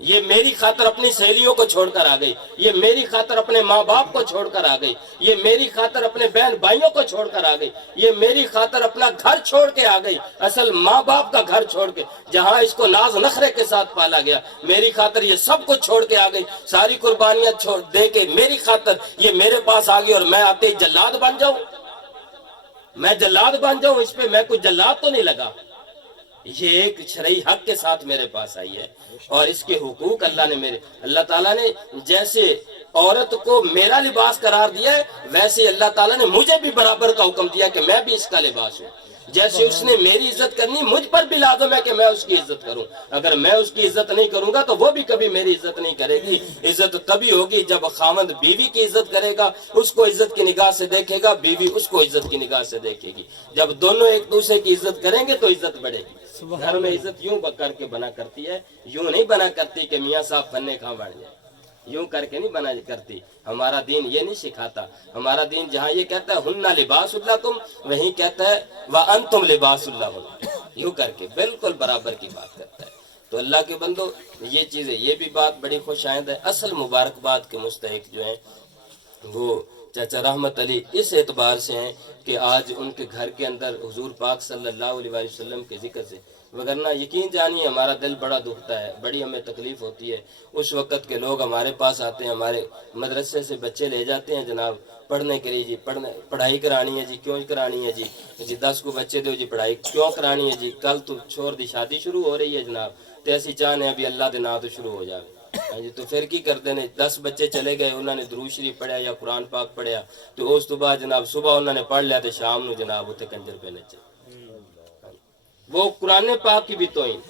یہ میری خاطر اپنی سہیلیوں کو چھوڑ کر آ گئی، یہ میری خاطر اپنے ماں باپ کو چھوڑ کر آ گئی، یہ میری خاطر اپنے بہن بھائیوں کو چھوڑ کر آ گئی، یہ میری خاطر اپنا گھر چھوڑ کے آ گئی، اصل ماں باپ کا گھر چھوڑ کے، جہاں اس کو ناز نخرے کے ساتھ پالا گیا، میری خاطر یہ سب کچھ چھوڑ کے آ گئی، ساری قربانیاں چھوڑ دے کے میری خاطر یہ میرے پاس آ گئی، اور میں آتے ہی جلاد بن جاؤں، میں جلاد بن جاؤں، اس پہ میں کوئی جلاد تو نہیں لگا، یہ ایک شرعی حق کے ساتھ میرے پاس آئی ہے، اور اس کے حقوق اللہ تعالیٰ نے جیسے عورت کو میرا لباس قرار دیا ہے، ویسے اللہ تعالیٰ نے مجھے بھی برابر کا حکم دیا کہ میں بھی اس کا لباس ہوں، جیسے اس نے میری عزت کرنی، مجھ پر بھی لازم ہے کہ میں اس کی عزت کروں، اگر میں اس کی عزت نہیں کروں گا تو وہ بھی کبھی میری عزت نہیں کرے گی۔ عزت تبھی ہوگی جب خاوند بیوی کی عزت کرے گا، اس کو عزت کی نگاہ سے دیکھے گا، بیوی اس کو عزت کی نگاہ سے دیکھے گی، جب دونوں ایک دوسرے کی عزت کریں گے تو عزت بڑھے گی۔ گھر میں عزت یوں کر کے بنا کرتی ہے، یوں نہیں بنا کرتی کہ میاں صاحب فنے کہاں بڑھ جائے، یوں کر کے نہیں بنا کرتی، ہمارا دین یہ نہیں سکھاتا، ہمارا دین جہاں یہ کہتا ہے ہننا لباس لکم، وہیں کہتا ہے وانتم لباس لہن، یوں کر کے بالکل برابر کی بات کرتا ہے۔ تو اللہ کے بندو یہ چیزیں، یہ بھی بات بڑی خوش آئند ہے، اصل مبارکباد کے مستحق جو ہیں وہ چچا رحمت علی اس اعتبار سے ہیں کہ آج ان کے گھر کے اندر حضور پاک صلی اللہ علیہ وسلم کے ذکر سے، وگرنہ یقین جانیے ہمارا دل بڑا دکھتا ہے، بڑی ہمیں تکلیف ہوتی ہے اس وقت کے لوگ ہمارے پاس آتے ہیں، ہمارے مدرسے سے بچے لے جاتے ہیں جناب پڑھنے کے لیے، جی پڑھائی کرانی ہے جی، کیوں کرانی ہے جی 10 کو بچے دو جی، پڑھائی کیوں کرانی ہے جی، کل تو چھوڑ دی شادی شروع ہو رہی ہے جناب، تو ایسی چاہنے ابھی اللہ دے نا تو شروع ہو جائے جی، تو پھر کی کرتے ہیں 10 بچے چلے گئے، انہوں نے درود شریف پڑھیا یا قرآن پاک پڑھیا، تو اس تو بعد جناب صبح انہوں نے پڑھ لیا تو شام نو جناب ہوتے کنجر پہ نچے، وہ قرآن پاک کی بھی توہین۔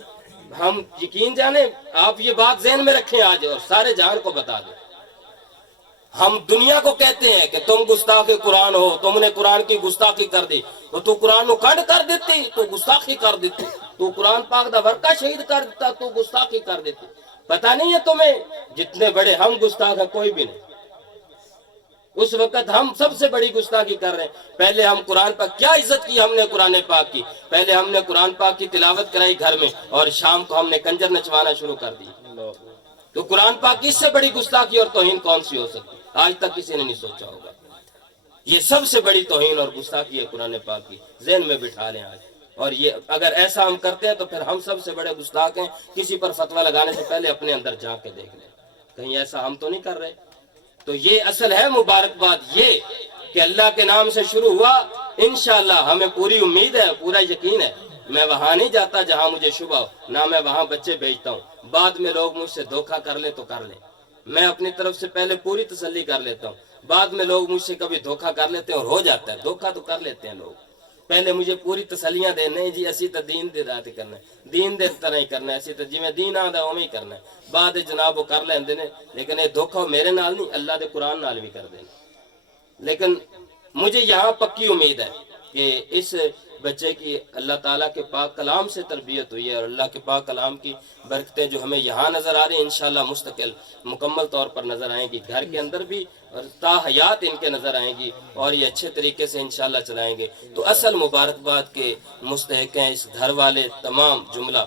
ہم یقین جانیں، آپ یہ بات ذہن میں رکھیں آج اور سارے جہان کو بتا دیں، ہم دنیا کو کہتے ہیں کہ تم گستاخ قرآن ہو، تم نے قرآن کی گستاخی کر دی، تو قرآن نو کڈ کر دیتی، تو گستاخی کر دیتی، تو قرآن پاک دا ورقہ شہید کر دیتا، تو گستاخی کر دیتی، پتہ نہیں ہے تمہیں جتنے بڑے ہم گستاخ ہیں کوئی بھی نہیں، اس وقت ہم سب سے بڑی گستاخی کر رہے ہیں۔ پہلے ہم قرآن پاک کیا عزت کی ہم نے قرآن پاک کی، پہلے ہم نے قرآن پاک کی تلاوت کرائی گھر میں، اور شام کو ہم نے کنجر نچوانا شروع کر دی، تو قرآن پاک کی اس سے بڑی گستاخی اور توہین کون سی ہو سکتی، آج تک کسی نے نہیں سوچا ہوگا، یہ سب سے بڑی توہین اور گستاخی ہے قرآن پاک کی، ذہن میں بٹھا لیں آج، اور یہ اگر ایسا ہم کرتے ہیں تو پھر ہم سب سے بڑے گستاخ ہیں، کسی پر فتویٰ لگانے سے پہلے اپنے اندر جھانک کے دیکھ لیں کہیں ایسا ہم تو نہیں کر رہے۔ تو یہ اصل ہے مبارکباد، یہ کہ اللہ کے نام سے شروع ہوا، انشاءاللہ ہمیں پوری امید ہے، پورا یقین ہے، میں وہاں نہیں جاتا جہاں مجھے شبہ ہو، نہ میں وہاں بچے بھیجتا ہوں، بعد میں لوگ مجھ سے دھوکہ کر لیں تو کر لیں، میں اپنی طرف سے پہلے پوری تسلی کر لیتا ہوں، بعد میں لوگ مجھ سے کبھی دھوکہ کر لیتے ہیں اور ہو جاتا ہے، دھوکہ تو کر لیتے ہیں لوگ، پہلے مجھے پوری تسلیاں دے، نہیں جی اسی تو دین دے رات کرنا ہے، دین دے طرح ہی کرنا ہے، اسی تو جی میں دین آدھا ہوں ہی کرنا ہے، بعد جناب وہ کر لیندے نے، لیکن یہ دھوکہ میرے نال نہیں، اللہ دے قرآن نال بھی کر دینا۔ لیکن مجھے یہاں پکی امید ہے کہ اس بچے کی اللہ تعالیٰ کے پاک کلام سے تربیت ہوئی ہے، اور اللہ کے پاک کلام کی برکتیں جو ہمیں یہاں نظر آ رہی ہیں انشاءاللہ مستقل مکمل طور پر نظر آئیں گی، گھر کے اندر بھی اور تا حیات ان کے نظر آئیں گی، اور یہ اچھے طریقے سے انشاءاللہ چلائیں گے۔ تو اصل مبارکباد کے مستحق ہیں اس گھر والے تمام جملہ،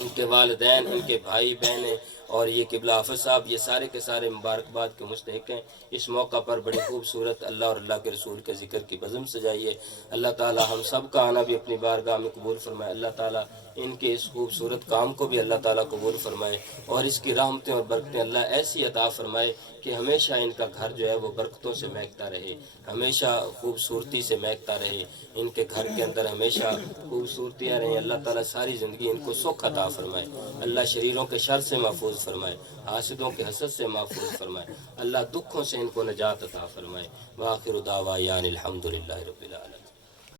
ان کے والدین، ان کے بھائی بہنیں، اور یہ قبلہ حافظ صاحب، یہ سارے کے سارے مبارکباد کے مستحق ہیں۔ اس موقع پر بڑی خوبصورت اللہ اور اللہ کے رسول کے ذکر کی بزم سجائیے، اللہ تعالی ہم سب کا آنا بھی اپنی بارگاہ میں قبول فرمائے، اللہ تعالی ان کے اس خوبصورت کام کو بھی اللہ تعالیٰ قبول فرمائے، اور اس کی رحمتیں اور برکتیں اللہ ایسی عطا فرمائے کہ ہمیشہ ان کا گھر جو ہے وہ برکتوں سے مہکتا رہے، ہمیشہ خوبصورتی سے مہکتا رہے، ان کے گھر کے اندر ہمیشہ خوبصورتیاں رہیں، اللہ تعالیٰ ساری زندگی ان کو سکھ عطا فرمائے، اللہ شریروں کے شر سے محفوظ فرمائے، حاسدوں کے حسد سے محفوظ فرمائے، اللہ دکھوں سے ان کو نجات عطا فرمائے۔ وآخر دعوانا الحمدللہ رب العالمین۔